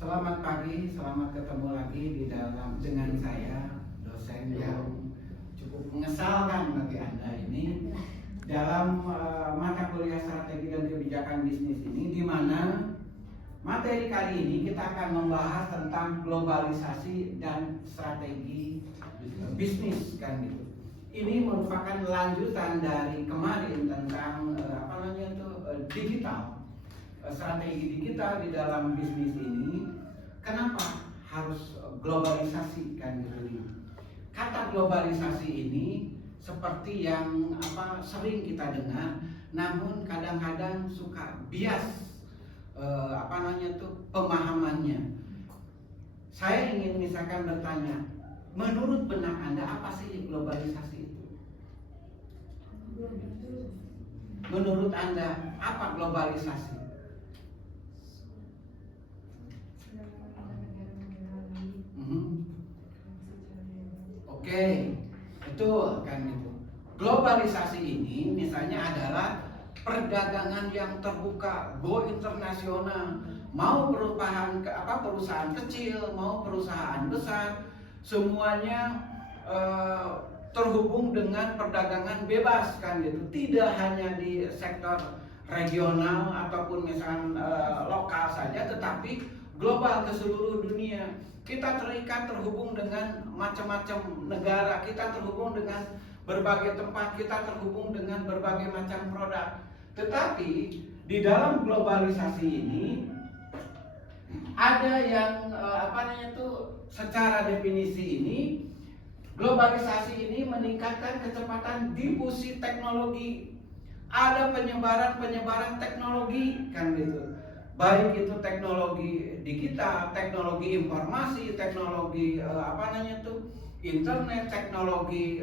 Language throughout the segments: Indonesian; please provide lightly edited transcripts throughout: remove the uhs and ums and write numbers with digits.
Selamat pagi, selamat ketemu lagi dengan saya, dosen yang cukup mengesalkan bagi Anda ini dalam mata kuliah strategi dan kebijakan bisnis ini, di mana materi kali ini kita akan membahas tentang globalisasi dan strategi bisnis kan gitu. Ini merupakan lanjutan dari kemarin tentang digital. Strategi digital di dalam bisnis ini, kenapa harus globalisasi kan gitu. Kata globalisasi ini seperti yang sering kita dengar, namun kadang-kadang suka bias pemahamannya. Saya ingin misalkan bertanya, menurut benak Anda apa sih globalisasi itu? Menurut Anda apa globalisasi? Oke, betul kan itu. Globalisasi ini misalnya adalah perdagangan yang terbuka, go internasional. Mau perusahaan kecil, mau perusahaan besar, semuanya terhubung dengan perdagangan bebas kan gitu. Tidak hanya di sektor regional ataupun misalnya lokal saja, tetapi global ke seluruh dunia. Kita terikat, terhubung dengan macam-macam negara, kita terhubung dengan berbagai tempat, kita terhubung dengan berbagai macam produk. Tetapi di dalam globalisasi ini ada yang secara definisi ini, globalisasi ini meningkatkan kecepatan difusi teknologi. Ada penyebaran teknologi kan gitu. Baik itu teknologi digital, teknologi informasi, teknologi internet, teknologi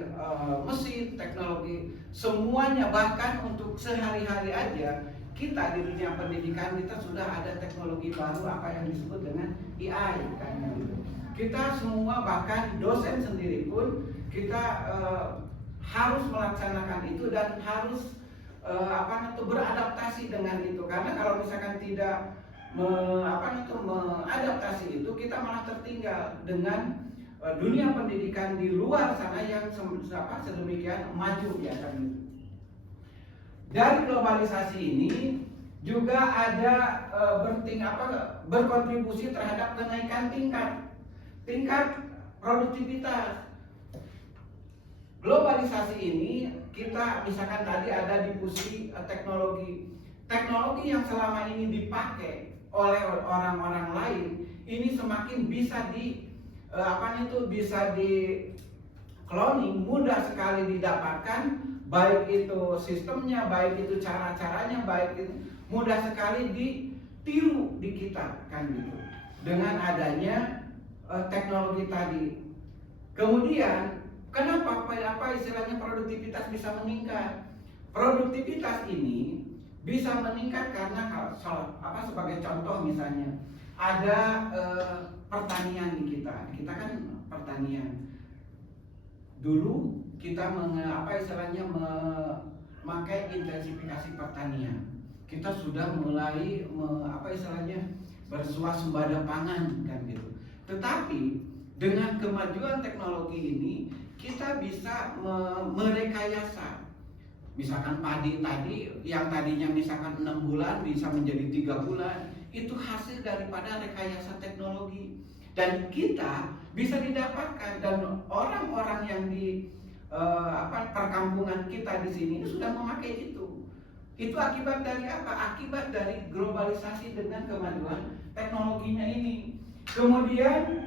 mesin, teknologi semuanya, bahkan untuk sehari-hari aja kita di dunia pendidikan kita sudah ada teknologi baru apa yang disebut dengan AI kan gitu. Kita semua, bahkan dosen sendiri pun kita harus melaksanakan itu dan harus beradaptasi dengan itu, karena kalau misalkan tidak mengadaptasi itu, kita malah tertinggal dengan dunia pendidikan di luar sana yang sedemikian maju ya kan. Dari globalisasi ini juga ada berkontribusi terhadap kenaikan tingkat produktivitas. Globalisasi ini kita misalkan tadi ada difusi teknologi yang selama ini dipakai oleh orang-orang lain, ini semakin bisa bisa di cloning, mudah sekali didapatkan, baik itu sistemnya, baik itu cara-caranya, baik itu mudah sekali ditiru di kita kan gitu dengan adanya teknologi tadi. Kemudian kenapa istilahnya produktivitas bisa meningkat? Produktivitas ini bisa meningkat karena sebagai contoh misalnya ada pertanian di kita. Kita kan pertanian. Dulu kita memakai intensifikasi pertanian. Kita sudah mulai bersuasembada pangan kan gitu. Tetapi dengan kemajuan teknologi ini, kita bisa merekayasa. Misalkan padi tadi, yang tadinya misalkan 6 bulan bisa menjadi 3 bulan. Itu hasil daripada rekayasa teknologi. Dan kita bisa didapatkan, dan orang-orang yang di perkampungan kita di sini sudah memakai itu. Itu akibat dari apa? Akibat dari globalisasi dengan kemajuan teknologinya ini. Kemudian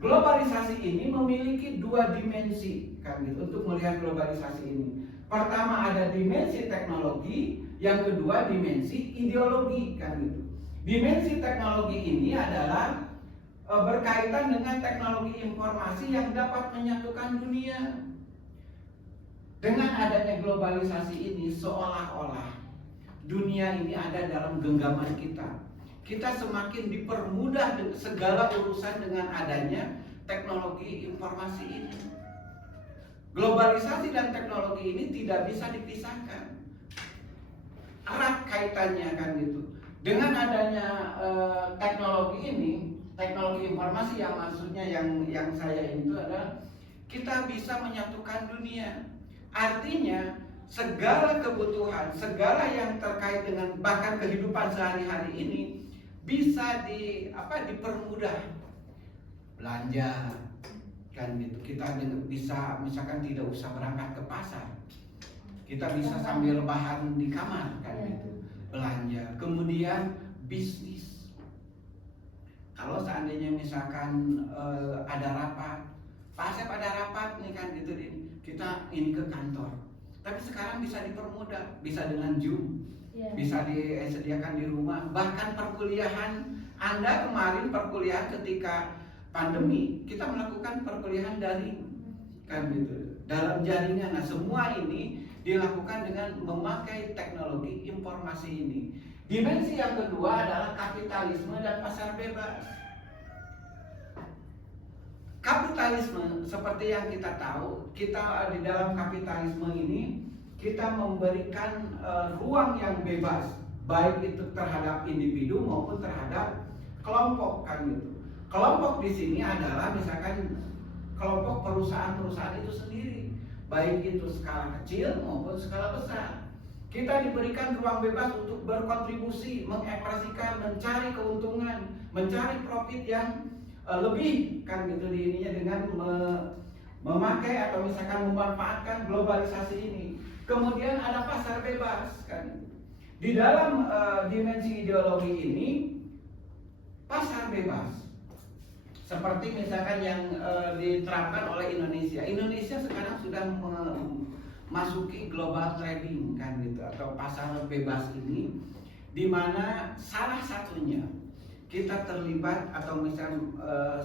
globalisasi ini memiliki dua dimensi kan gitu untuk melihat globalisasi ini. Pertama ada dimensi teknologi, yang kedua dimensi ideologi kan gitu. Dimensi teknologi ini adalah berkaitan dengan teknologi informasi yang dapat menyatukan dunia. Dengan adanya globalisasi ini, seolah-olah dunia ini ada dalam genggaman kita. Kita semakin dipermudah segala urusan dengan adanya teknologi informasi ini. Globalisasi dan teknologi ini tidak bisa dipisahkan. Erat kaitannya kan gitu. Dengan adanya teknologi ini, teknologi informasi yang maksudnya yang saya itu adalah kita bisa menyatukan dunia. Artinya segala kebutuhan, segala yang terkait dengan bahkan kehidupan sehari-hari ini bisa dipermudah. Belanja kan gitu. Kita bisa misalkan tidak usah berangkat ke pasar. Kita bisa sambil rebahan di kamar kan gitu. Belanja. Kemudian bisnis. Kalau seandainya misalkan ada rapat, Pak Asep ada rapat nih kan gitu, kita ini ke kantor. Tapi sekarang bisa dipermudah, bisa dengan Zoom, bisa disediakan di rumah. Bahkan perkuliahan, Anda kemarin perkuliahan ketika pandemi, kita melakukan perkuliahan daring, kan gitu, dalam jaringan. Nah, semua ini dilakukan dengan memakai teknologi informasi ini. Dimensi yang kedua adalah kapitalisme dan pasar bebas. Kapitalisme seperti yang kita tahu, kita di dalam kapitalisme ini kita memberikan ruang yang bebas, baik itu terhadap individu maupun terhadap kelompok kan gitu. Kelompok di sini adalah misalkan kelompok perusahaan-perusahaan itu sendiri, baik itu skala kecil maupun skala besar. Kita diberikan ruang bebas untuk berkontribusi, mengekspresikan, mencari keuntungan, mencari profit yang lebih kan gitu di ininya dengan memakai atau misalkan memanfaatkan globalisasi ini. Kemudian ada pasar bebas kan. Di dalam dimensi ideologi ini pasar bebas seperti misalkan yang diterapkan oleh Indonesia. Indonesia sekarang sudah memasuki global trading kan gitu atau pasar bebas ini, di mana salah satunya kita terlibat atau misalnya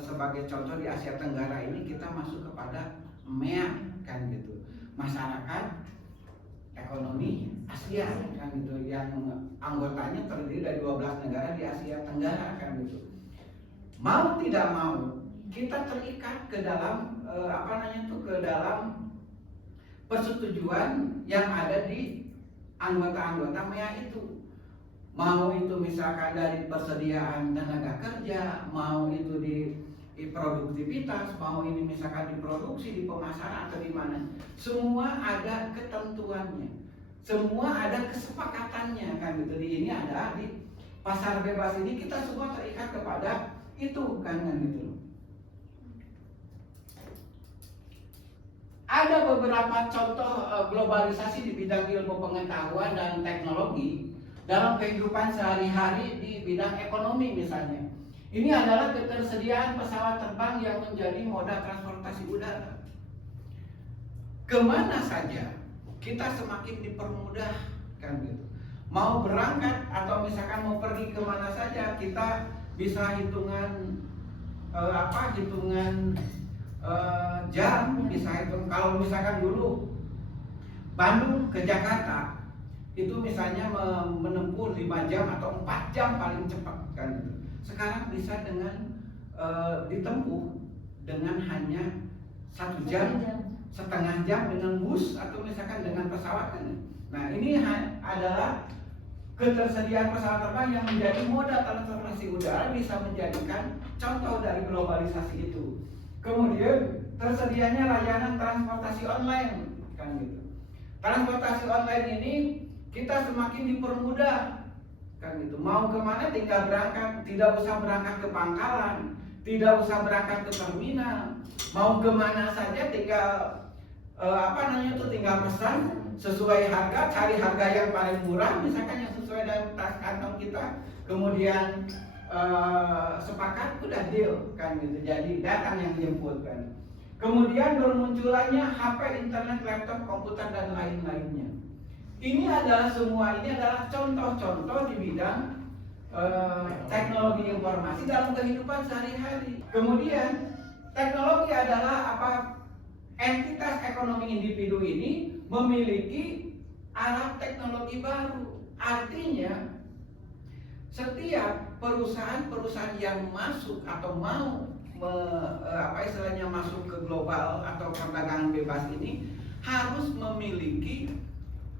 sebagai contoh di Asia Tenggara ini kita masuk kepada MEA kan gitu, masyarakat ekonomi Asia kan gitu, yang anggotanya terdiri dari 12 negara di Asia Tenggara kan gitu. Mau tidak mau kita terikat ke dalam ke dalam persetujuan yang ada di anggota-anggota MEA itu. Mau itu misalkan dari persediaan tenaga kerja, mau itu di produktivitas, mau ini misalkan di produksi, di pemasaran atau di mana, semua ada ketentuannya, semua ada kesepakatannya kan gitu. Di ini ada di pasar bebas ini kita semua terikat kepada itu kan gitu. Ada beberapa contoh globalisasi di bidang ilmu pengetahuan dan teknologi dalam kehidupan sehari-hari di bidang ekonomi misalnya. Ini adalah ketersediaan pesawat terbang yang menjadi moda transportasi udara. Kemana saja kita semakin dipermudah kan gitu. Mau berangkat atau misalkan mau pergi kemana saja kita bisa hitungan jam, bisa hitung. Kalau misalkan dulu Bandung ke Jakarta itu misalnya menempuh 5 jam atau 4 jam paling cepat kan gitu. Sekarang bisa dengan ditempuh dengan hanya 1 jam, setengah jam dengan bus atau misalkan dengan pesawat kan. Nah, ini adalah ketersediaan pesawat terbang yang menjadi moda transportasi udara, bisa menjadikan contoh dari globalisasi itu. Kemudian tersedianya layanan transportasi online kan gitu. Transportasi online ini kita semakin dipermudah kan gitu. Mau kemana tinggal berangkat, tidak usah berangkat ke pangkalan, tidak usah berangkat ke terminal. Mau kemana saja tinggal tinggal pesan sesuai harga, cari harga yang paling murah misalkan yang sesuai dengan tas kantong kita, kemudian sepakat udah deal kan gitu. Jadi datang yang dijemput kan. Kemudian bermunculannya HP, internet, laptop, komputer dan lain-lainnya. Ini adalah contoh-contoh di bidang teknologi informasi dalam kehidupan sehari-hari. Kemudian teknologi adalah entitas ekonomi individu ini memiliki alat teknologi baru. Artinya setiap perusahaan-perusahaan yang masuk atau mau masuk ke global atau perdagangan bebas ini harus memiliki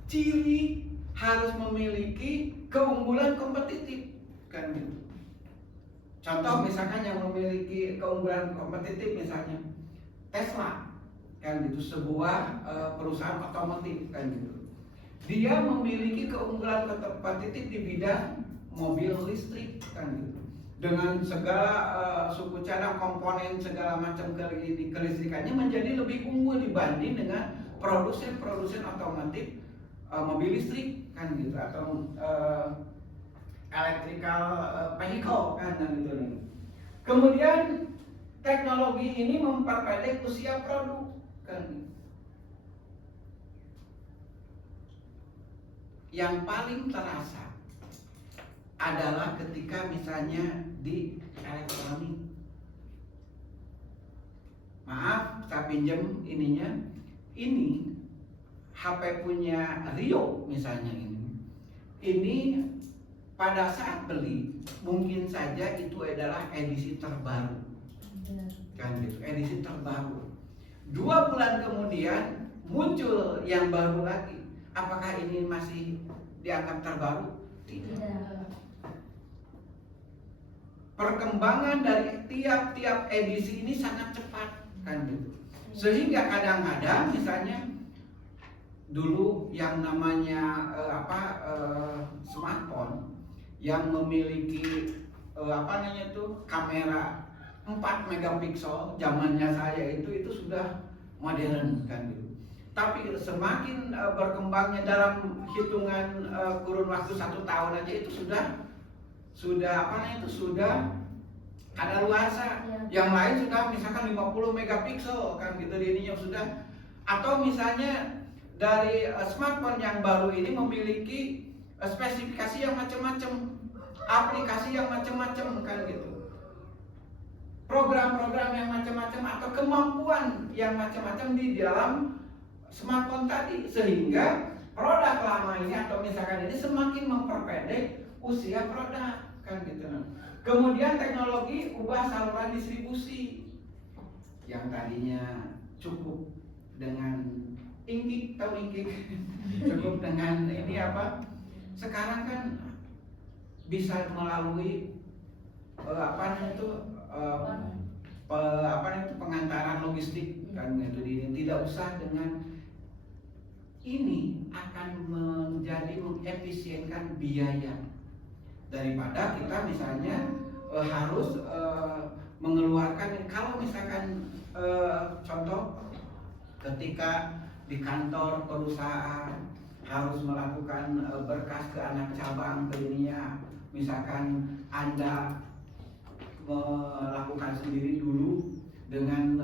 ciri harus memiliki keunggulan kompetitif, kan gitu. Contoh misalkan yang memiliki keunggulan kompetitif misalnya Tesla, kan gitu, sebuah perusahaan otomotif, kan gitu. Dia memiliki keunggulan kompetitif di bidang mobil listrik, kan gitu. Dengan segala suku cadang komponen segala macam kelistrikannya menjadi lebih unggul dibanding dengan produsen-produsen otomotif mobil listrik, kan gitu, atau electrical vehicle, kan gitu nih. Kemudian teknologi ini memperpendek usia produk, kan. Yang paling terasa adalah ketika misalnya di elektronik. Maaf, saya pinjam ininya. Ini HP punya Rio misalnya ini. Ini pada saat beli mungkin saja itu adalah edisi terbaru, kan gitu, edisi terbaru. 2 bulan kemudian muncul yang baru lagi. Apakah ini masih dianggap terbaru? Tidak. Perkembangan dari tiap-tiap edisi ini sangat cepat, kan gitu. Sehingga kadang-kadang misalnya dulu yang namanya smartphone yang memiliki kamera 4 megapiksel, zamannya saya itu sudah modern, kan gitu. Tapi semakin berkembangnya dalam hitungan kurun waktu 1 tahun aja itu sudah kadaluarsa. Yang lain sudah misalkan 50 megapiksel, kan gitu, ininya sudah. Atau misalnya dari smartphone yang baru ini memiliki spesifikasi yang macam-macam, aplikasi yang macam-macam, kan gitu, program-program yang macam-macam atau kemampuan yang macam-macam di dalam smartphone tadi, sehingga produk lama ini atau misalkan ini semakin memperpendek usia produk, kan gitu. Kemudian teknologi ubah saluran distribusi yang tadinya cukup dengan ingkik, tahu ingkik, cukup dengan ini sekarang kan bisa melalui pengantaran logistik, kan gitu. Tidak usah dengan ini akan menjadi mengefisienkan biaya daripada kita misalnya harus mengeluarkan. Kalau misalkan contoh ketika di kantor perusahaan harus melakukan berkas ke anak cabang ke ininya, misalkan Anda melakukan sendiri dulu dengan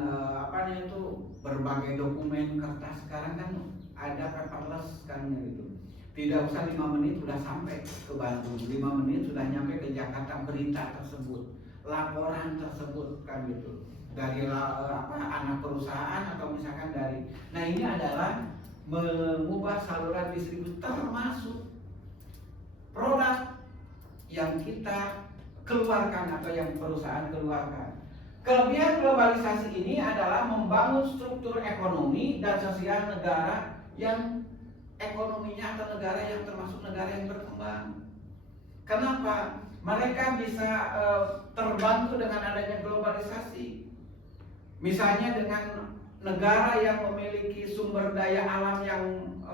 berbagai dokumen kertas. Sekarang kan ada paperless, kan gitu. Tidak usah 5 menit sudah sampai ke Bandung, 5 menit sudah nyampe ke Jakarta berita tersebut, laporan tersebut, kan gitu, dari anak perusahaan atau misalkan dari. Nah, ini adalah mengubah saluran distribusi, termasuk produk yang kita keluarkan atau yang perusahaan keluarkan. Kelebihan globalisasi ini adalah membangun struktur ekonomi dan sosial negara yang ekonominya atau negara yang termasuk negara yang berkembang. Kenapa? Mereka bisa terbantu dengan adanya globalisasi. Misalnya dengan negara yang memiliki sumber daya alam yang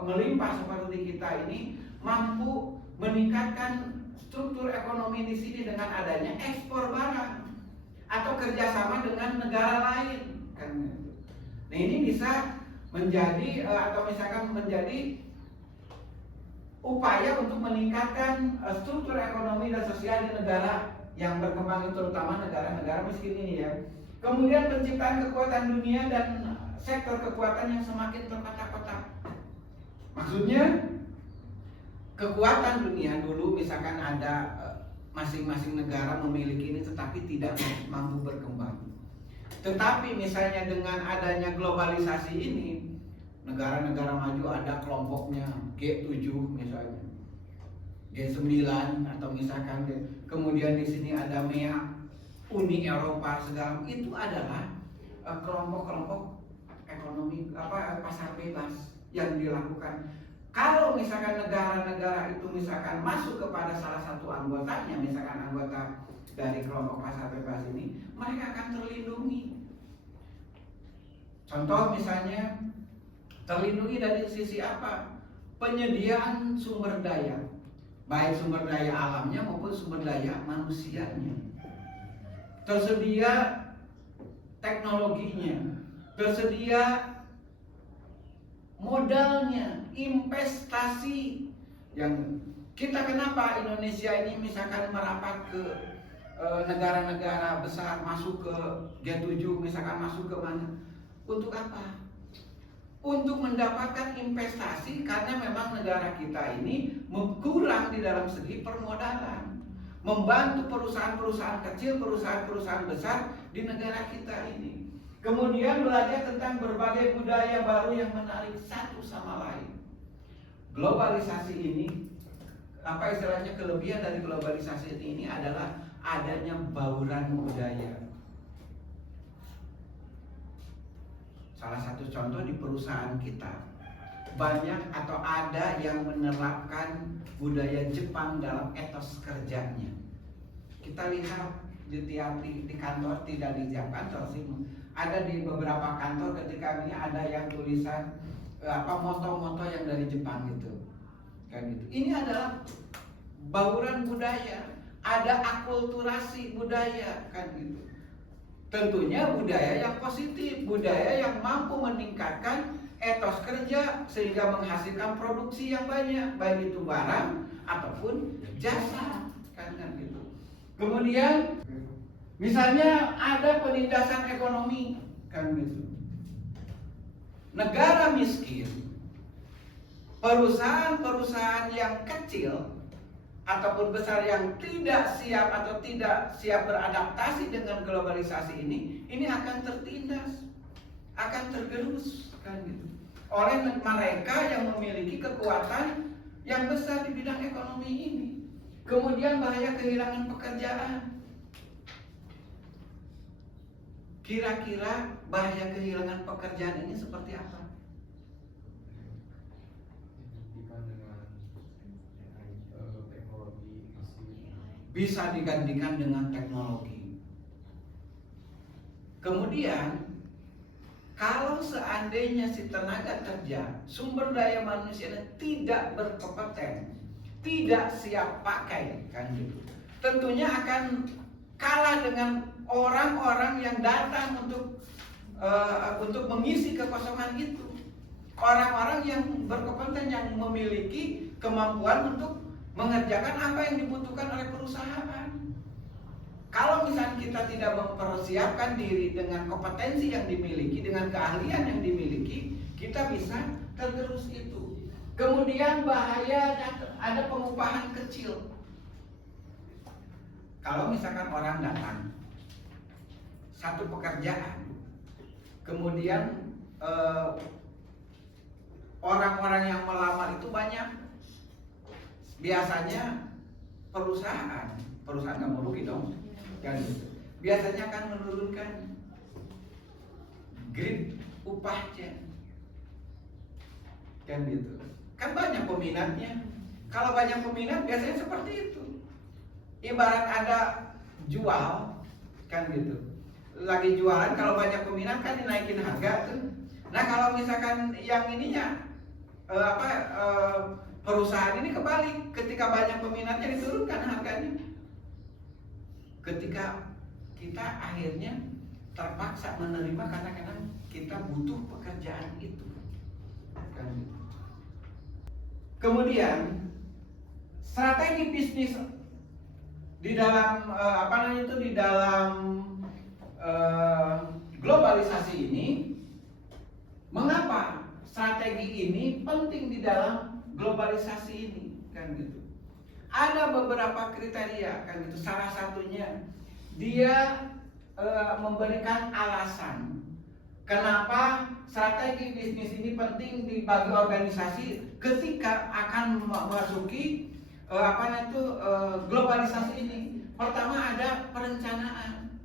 melimpah seperti kita ini mampu meningkatkan struktur ekonomi di sini dengan adanya ekspor barang atau kerjasama dengan negara lain, kan? Nah, ini bisa menjadi atau misalkan menjadi upaya untuk meningkatkan struktur ekonomi dan sosial di negara yang berkembang, terutama negara-negara miskin ini, ya. Kemudian penciptaan kekuatan dunia dan sektor kekuatan yang semakin terkotak-kotak. Maksudnya kekuatan dunia dulu misalkan ada masing-masing negara memiliki ini tetapi tidak mampu berkembang. Tetapi misalnya dengan adanya globalisasi ini, negara-negara maju ada kelompoknya G7 misalnya, G9 atau misalkan kemudian di sini ada MEA, Uni Eropa segala, itu adalah kelompok-kelompok ekonomi pasar bebas yang dilakukan. Kalau misalkan negara-negara misalkan masuk kepada salah satu anggotanya, misalkan anggota dari kelompok pasar bebas ini, mereka akan terlindungi. Contoh misalnya, terlindungi dari sisi apa? Penyediaan sumber daya, baik sumber daya alamnya maupun sumber daya manusianya. Tersedia teknologinya, tersedia modalnya, investasi. Yang kita, kenapa Indonesia ini misalkan merapat ke negara-negara besar, masuk ke G7, misalkan masuk ke mana? Untuk apa? Untuk mendapatkan investasi, karena memang negara kita ini kurang di dalam segi permodalan. Membantu perusahaan-perusahaan kecil, perusahaan-perusahaan besar di negara kita ini. Kemudian belajar tentang berbagai budaya baru yang menarik satu sama lain. Globalisasi ini, apa istilahnya, kelebihan dari globalisasi ini adalah adanya bauran budaya. Salah satu contoh di perusahaan kita, banyak atau ada yang menerapkan budaya Jepang dalam etos kerjanya. Kita lihat di kantor, tidak di tiap kantor sih, ada di beberapa kantor ketika ini ada yang tulisan moto-moto yang dari Jepang gitu, kan gitu. Ini adalah bauran budaya, ada akulturasi budaya, kan gitu. Tentunya budaya yang positif, budaya yang mampu meningkatkan etos kerja sehingga menghasilkan produksi yang banyak, baik itu barang ataupun jasa, kan gitu. Kemudian misalnya ada penindasan ekonomi, kan gitu. Negara miskin, perusahaan-perusahaan yang kecil ataupun besar yang tidak siap atau tidak siap beradaptasi dengan globalisasi ini akan tertindas, akan tergerus, kan gitu, oleh mereka yang memiliki kekuatan yang besar di bidang ekonomi ini. Kemudian bahaya kehilangan pekerjaan. Kira-kira bahaya kehilangan pekerjaan ini seperti apa? Bisa digantikan dengan teknologi. Kemudian kalau seandainya si tenaga kerja, sumber daya manusia tidak berkompeten, tidak siap pakai, kan gitu, tentunya akan kalah dengan orang-orang yang datang untuk mengisi kekosongan itu. Orang-orang yang berkompeten, yang memiliki kemampuan untuk mengerjakan apa yang dibutuhkan oleh perusahaan. Kalau misalnya kita tidak mempersiapkan diri dengan kompetensi yang dimiliki, dengan keahlian yang dimiliki, kita bisa tergerus itu. Kemudian bahaya ada pengupahan kecil. Kalau misalkan orang datang satu pekerjaan, kemudian orang-orang yang melamar itu banyak, biasanya perusahaan nggak mau rugi dong, kan? Biasanya akan menurunkan grade upahnya, kan gitu. Kan banyak peminatnya. Kalau banyak peminat biasanya seperti itu. Ibarat ada jual, kan gitu. Lagi jualan, kalau banyak peminat kan dinaikin harga tuh. Nah kalau misalkan yang ininya perusahaan ini kebalik, ketika banyak peminatnya diturunkan harganya. Ketika kita akhirnya terpaksa menerima karena kita butuh pekerjaan itu. Kemudian strategi bisnis di dalam di dalam globalisasi ini, mengapa strategi ini penting di dalam globalisasi ini, kan gitu. Ada beberapa kriteria, kan gitu. Salah satunya dia memberikan alasan kenapa strategi bisnis ini penting bagi organisasi ketika akan memasuki globalisasi ini. Pertama ada perencanaan.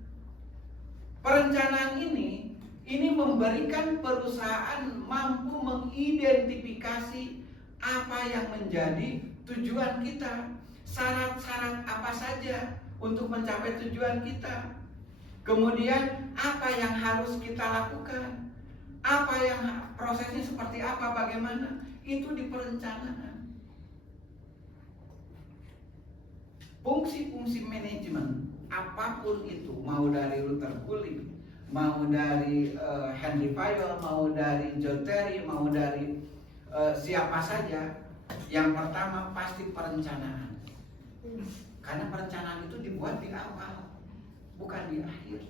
Perencanaan ini memberikan perusahaan mampu mengidentifikasi apa yang menjadi tujuan kita, syarat-syarat apa saja untuk mencapai tujuan kita. Kemudian apa yang harus kita lakukan, apa yang prosesnya seperti apa, bagaimana, itu di perencanaan. Fungsi-fungsi manajemen apapun itu, mau dari Luther Gulick, mau dari Henry Fayol, mau dari John Terry, mau dari siapa saja, yang pertama pasti perencanaan. Karena perencanaan itu dibuat di awal, bukan di akhir,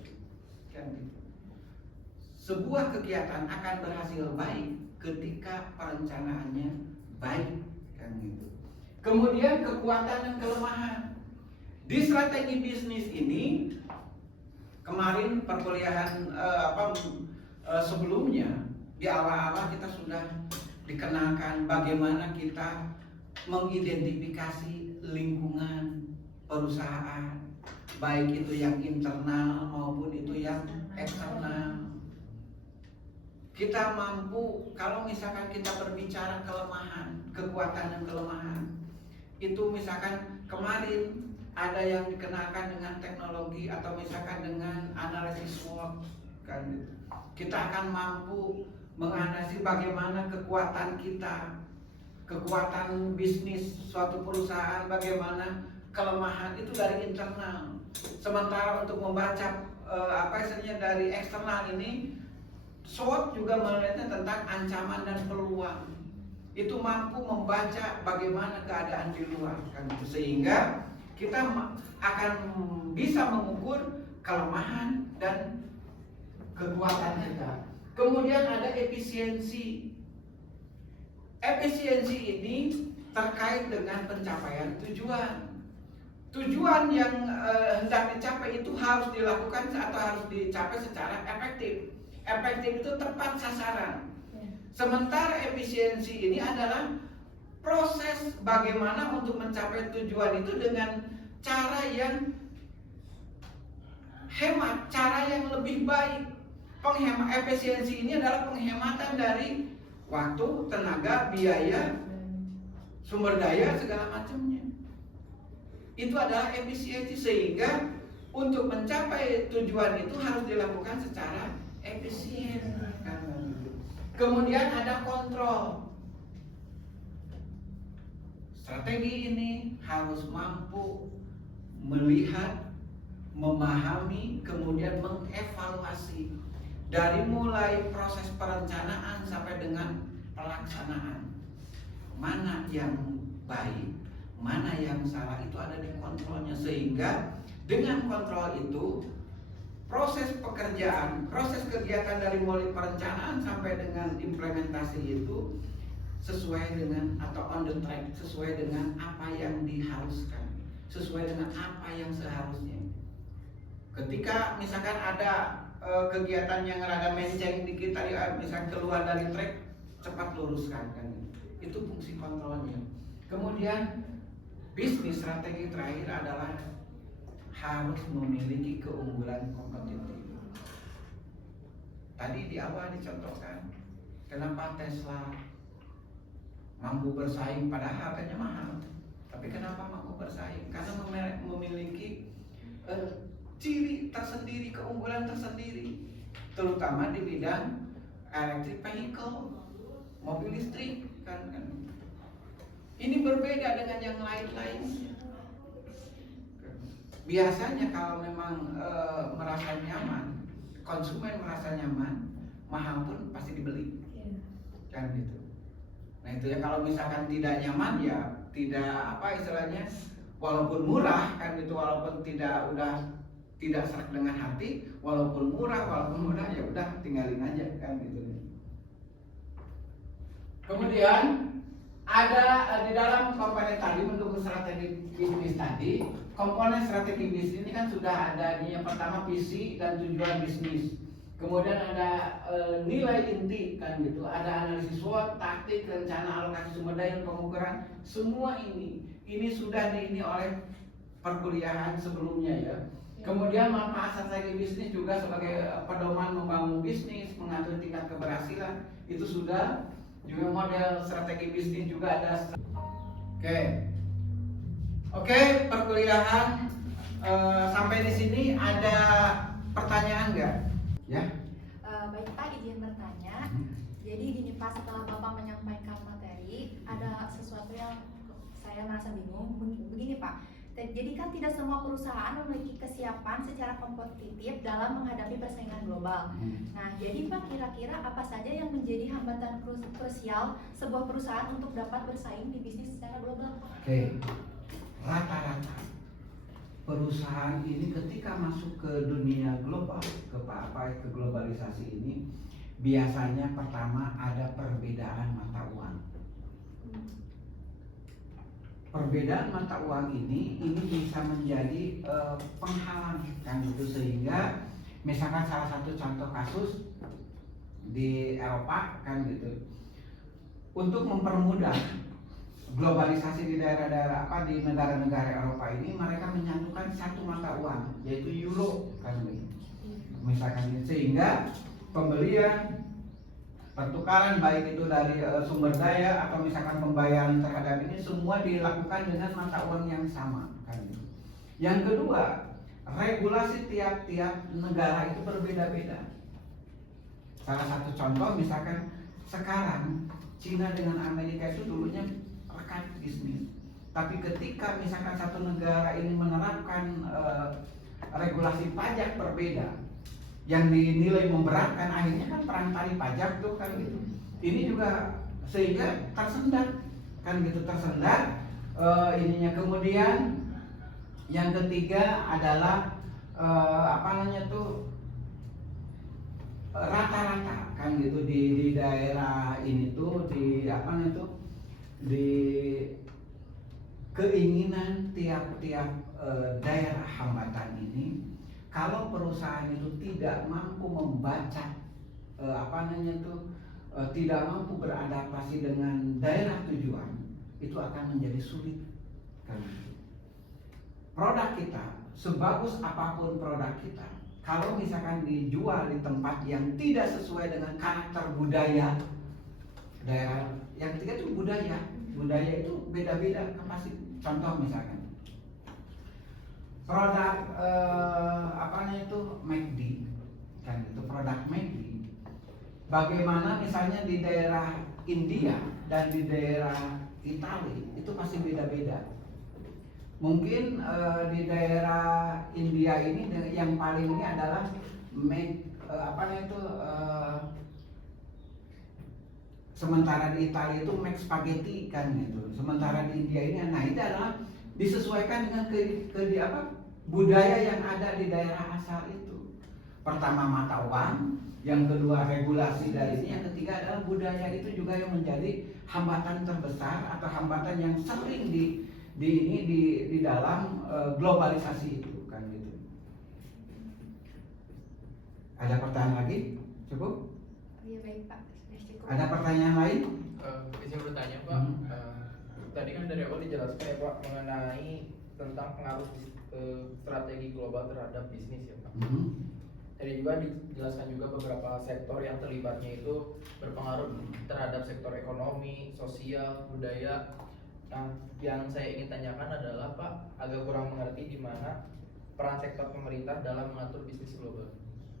kan gitu. Sebuah kegiatan akan berhasil baik ketika perencanaannya baik, kan gitu. Kemudian kekuatan dan kelemahan. Di strategi bisnis ini, kemarin perkuliahan sebelumnya, di awal-awal kita sudah dikenalkan bagaimana kita mengidentifikasi lingkungan perusahaan, baik itu yang internal maupun itu yang eksternal. Kita mampu, kalau misalkan kita berbicara kelemahan, kekuatan dan kelemahan, itu misalkan kemarin ada yang dikenalkan dengan teknologi atau misalkan dengan analisis SWOT, kan gitu. Kita akan mampu menganalisis bagaimana kekuatan kita, kekuatan bisnis suatu perusahaan, bagaimana kelemahan itu dari internal. Sementara untuk membaca dari eksternal ini, SWOT juga melihatnya tentang ancaman dan peluang. Itu mampu membaca bagaimana keadaan di luar, kan gitu. Sehingga kita akan bisa mengukur kelemahan dan kekuatan kita. Kemudian ada efisiensi. Efisiensi ini terkait dengan pencapaian tujuan. Tujuan yang hendak dicapai itu harus dilakukan atau harus dicapai secara efektif. Efektif itu tepat sasaran. Sementara efisiensi ini adalah proses bagaimana untuk mencapai tujuan itu dengan cara yang hemat, cara yang lebih baik. Efisiensi ini adalah penghematan dari waktu, tenaga, biaya, sumber daya, segala macamnya. Itu adalah efisiensi, sehingga untuk mencapai tujuan itu harus dilakukan secara efisien. Kemudian ada kontrol. Strategi ini harus mampu melihat, memahami, kemudian mengevaluasi dari mulai proses perencanaan sampai dengan pelaksanaan. Mana yang baik, mana yang salah, itu ada di kontrolnya. Sehingga dengan kontrol itu, proses pekerjaan, proses kegiatan dari mulai perencanaan sampai dengan implementasi itu sesuai dengan atau on the track, sesuai dengan apa yang diharuskan, sesuai dengan apa yang seharusnya. Ketika misalkan ada kegiatan yang rada menceng dikit tadi, misalkan keluar dari track, cepat luruskan, kan. Itu fungsi kontrolnya. Kemudian bisnis strategi terakhir adalah harus memiliki keunggulan kompetitif. Tadi di awal dicontohkan, kenapa Tesla mampu bersaing padahal harganya mahal. Tapi kenapa mampu bersaing? Karena memiliki ciri tersendiri, keunggulan tersendiri, terutama di bidang electric vehicle, mobil listrik, kan. Ini berbeda dengan yang lain-lainnya. Biasanya kalau memang merasa nyaman, konsumen merasa nyaman, mahal pun pasti dibeli, kan gitu. Nah itu ya, kalau misalkan tidak nyaman ya tidak istilahnya, walaupun murah, kan gitu, walaupun tidak serak dengan hati, walaupun murah ya udah tinggalin aja, kan gitu. Kemudian ada di dalam komponen tadi mendukung strategi bisnis tadi, komponen strategi bisnis ini kan sudah ada yang pertama visi dan tujuan bisnis. Kemudian ada nilai inti, kan gitu. Ada analisis SWOT, taktik, rencana alokasi sumber daya, pengukuran. Semua ini sudah oleh perkuliahan sebelumnya ya. Kemudian manfaat strategi bisnis juga sebagai pedoman membangun bisnis, mengatur tingkat keberhasilan, itu sudah juga model strategi bisnis juga ada. Oke, perkuliahan sampai di sini ada pertanyaan nggak? Ya. Baik Pak, izin bertanya. Jadi gini Pak, setelah Bapak menyampaikan materi, ada sesuatu yang saya merasa bingung. Begini Pak, jadi kan tidak semua perusahaan memiliki kesiapan secara kompetitif dalam menghadapi persaingan global. Nah, jadi Pak, kira-kira apa saja yang menjadi hambatan krusial sebuah perusahaan untuk dapat bersaing di bisnis secara global? Oke, rata-rata perusahaan ini ketika masuk ke dunia global, ke globalisasi ini, biasanya pertama ada perbedaan mata uang. Perbedaan mata uang ini bisa menjadi penghalang kan gitu, sehingga misalkan salah satu contoh kasus di Eropa kan gitu, untuk mempermudah globalisasi di daerah-daerah di negara-negara Eropa ini, mereka menyatukan satu mata uang yaitu euro kan gitu. Misalkan sehingga pembelian, pertukaran baik itu dari sumber daya atau misalkan pembayaran terhadap ini semua dilakukan dengan mata uang yang sama kan gitu. Yang kedua, regulasi tiap-tiap negara itu berbeda-beda. Salah satu contoh misalkan sekarang Cina dengan Amerika itu dulunya rekat bisnis, tapi ketika misalkan satu negara ini menerapkan regulasi pajak berbeda yang dinilai memberatkan, akhirnya kan perang tarif pajak tuh kan gitu. Ini juga sehingga tersendat kan gitu, tersendat ininya. Kemudian yang ketiga adalah rata-rata kan gitu di daerah ini tuh di keinginan tiap-tiap daerah hambatan ini, kalau perusahaan itu tidak mampu membaca tidak mampu beradaptasi dengan daerah tujuan, itu akan menjadi sulit kan gitu. Produk kita, sebagus apapun produk kita, kalau misalkan dijual di tempat yang tidak sesuai dengan karakter budaya daerah, yang ketiga itu budaya itu beda-beda kapasitas. Contoh misalkan produk McD kan itu, produk McD, bagaimana misalnya di daerah India dan di daerah Italia itu pasti beda-beda. Mungkin di daerah India ini yang paling ini adalah sementara di Italia itu make spaghetti kan gitu. Sementara di India ini, nah itu adalah disesuaikan dengan budaya yang ada di daerah asal itu. Pertama mata uang, yang kedua regulasi dari ini, yang ketiga adalah budaya. Itu juga yang menjadi hambatan terbesar atau hambatan yang sering di dalam globalisasi itu kan gitu. Ada pertanyaan lagi? Cukup? Iya baik Pak, sudah cukup. Ada pertanyaan lain? Bisa bertanya Pak. Tadi kan dari awal dijelaskan ya Pak mengenai tentang pengaruh strategi global terhadap bisnis ya Pak. Tadi juga dijelaskan juga beberapa sektor yang terlibatnya itu berpengaruh terhadap sektor ekonomi, sosial, budaya. Nah, yang saya ingin tanyakan adalah Pak, agak kurang mengerti di mana peran sektor pemerintah dalam mengatur bisnis global.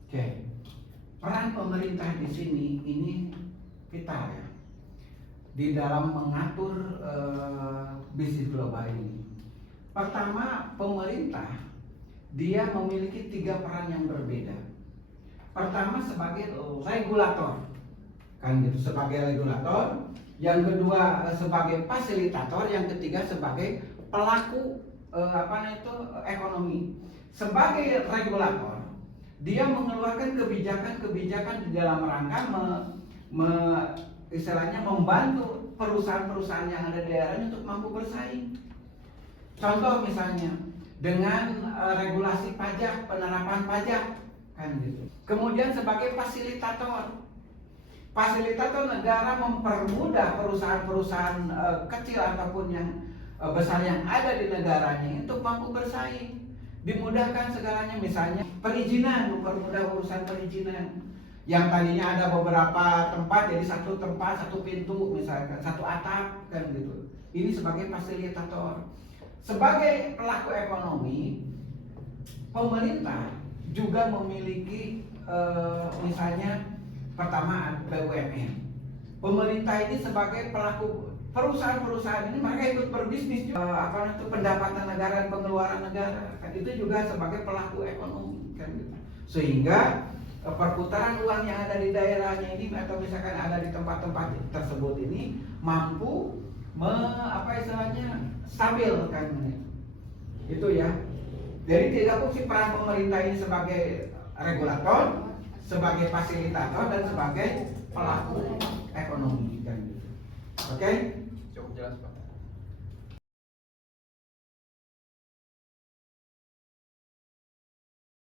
Oke. Peran pemerintah di sini ini vital ya di dalam mengatur bisnis global ini. Pertama, pemerintah dia memiliki 3 peran yang berbeda. Pertama sebagai regulator, kan gitu, sebagai regulator. Yang kedua sebagai fasilitator, yang ketiga sebagai pelaku ekonomi. Sebagai regulator, dia mengeluarkan kebijakan-kebijakan di dalam rangka istilahnya membantu perusahaan-perusahaan yang ada di daerahnya untuk mampu bersaing. Contoh misalnya dengan regulasi pajak, penerapan pajak, kan gitu. Kemudian sebagai fasilitator negara mempermudah perusahaan-perusahaan kecil ataupun yang besar yang ada di negaranya untuk mampu bersaing. Dimudahkan segalanya, misalnya perizinan, mempermudah urusan perizinan. Yang tadinya ada beberapa tempat jadi satu tempat, satu pintu misalkan, satu atap kan gitu. Ini sebagai fasilitator. Sebagai pelaku ekonomi, pemerintah juga memiliki misalnya pertama BUMN. Pemerintah ini sebagai pelaku perusahaan-perusahaan ini mereka ikut berbisnis juga, pendapatan negara dan pengeluaran negara kan itu juga sebagai pelaku ekonomi kan gitu. Sehingga perputaran uang yang ada di daerahnya ini atau misalkan ada di tempat-tempat tersebut ini mampu stabil kan itu ya. Jadi tidak fungsi peran pemerintah ini sebagai regulator, sebagai fasilitator dan sebagai pelaku ekonomi kan gitu. Oke? Cukup jelas Pak.